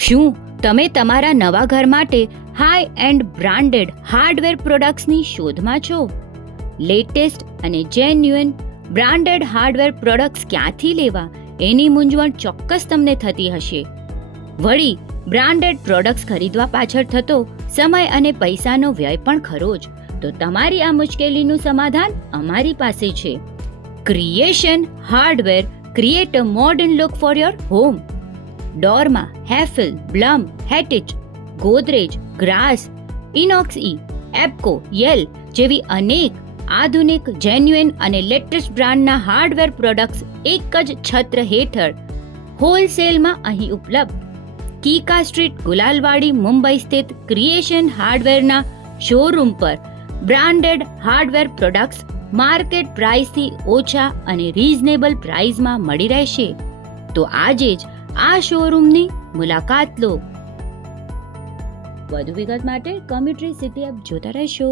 શું તમે તમારા નવા ઘર માટે હાઈ એન્ડ બ્રાન્ડેડ હાર્ડવેર પ્રોડક્ટ્સની શોધમાં છો? લેટેસ્ટ અને જેન્યુઇન બ્રાન્ડેડ હાર્ડવેર પ્રોડક્ટ્સ ક્યાંથી લેવા એની મૂંઝવણ ચોક્કસ તમને થતી હશે. વળી બ્રાન્ડેડ પ્રોડક્ટ્સ ખરીદવા પાછળ થતો સમય અને પૈસાનો વ્યય પણ ખરો જ. તો તમારી આ મુશ્કેલીનું સમાધાન અમારી પાસે છે. Creation hardware create a modern look for your home. ડોરમાં Hafele, Blum, Hettich, Godrej, Grass, ઇનોક્સ-ઇ, એપ્કો, યેલ જેવી અનેક આધુનિક, જેન્યુઇન અને લેટેસ્ટ બ્રાન્ડના હાર્ડવેર પ્રોડક્ટ્સ એક જ છત્ર હેઠળ હોલસેલમાં અહીં ઉપલબ્ધ. કીકા સ્ટ્રીટ, ગુલાલવાડી, મુંબઈ સ્થિત ક્રિએશન હાર્ડવેરના શોરૂમ પર બ્રાન્ડેડ હાર્ડવેર પ્રોડક્ટ્સ માર્કેટ પ્રાઇસથી ઓછા અને રીઝનેબલ પ્રાઇસમાં મળી રહેશે. તો આજે જ આ શોરૂમની મુલાકાત લો. વધુ વિગત માટે કોમ્યુટરી સિટી એપ જોતા રહેશો.